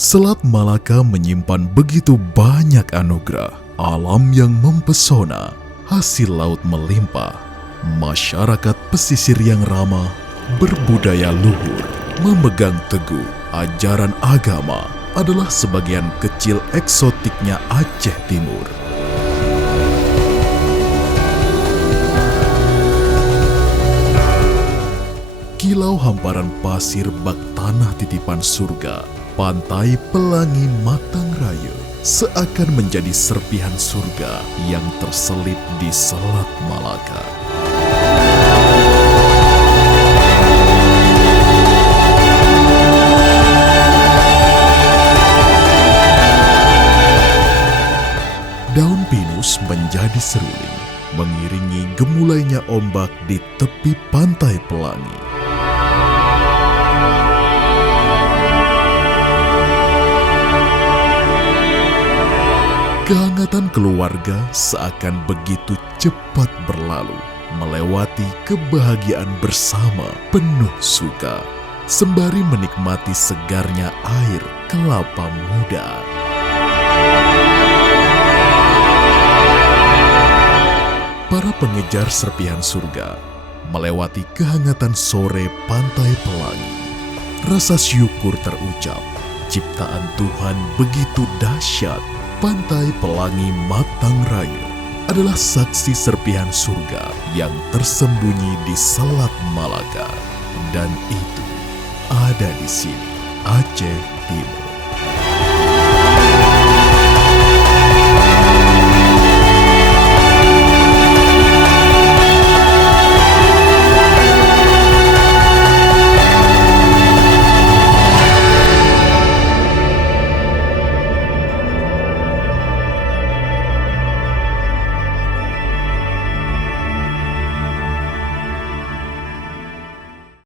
Selat Malaka menyimpan begitu banyak anugerah, alam yang mempesona, hasil laut melimpah, masyarakat pesisir yang ramah, berbudaya luhur, memegang teguh ajaran agama adalah sebagian kecil eksotiknya Aceh Timur. Kilau hamparan pasir bak tanah titipan surga, pantai Pelangi Matang Raya seakan menjadi serpihan surga yang terselip di Selat Malaka. Daun pinus menjadi seruling, mengiringi gemulainya ombak di tepi pantai Pelangi. Kehangatan keluarga seakan begitu cepat berlalu, melewati kebahagiaan bersama penuh suka, sembari menikmati segarnya air kelapa muda. Para pengejar serpihan surga melewati kehangatan sore pantai Pelangi. Rasa syukur terucap, ciptaan Tuhan begitu dahsyat. Pantai Pelangi Matang Raya adalah saksi serpihan surga yang tersembunyi di Selat Malaka. Dan itu ada di sini, Aceh Timur.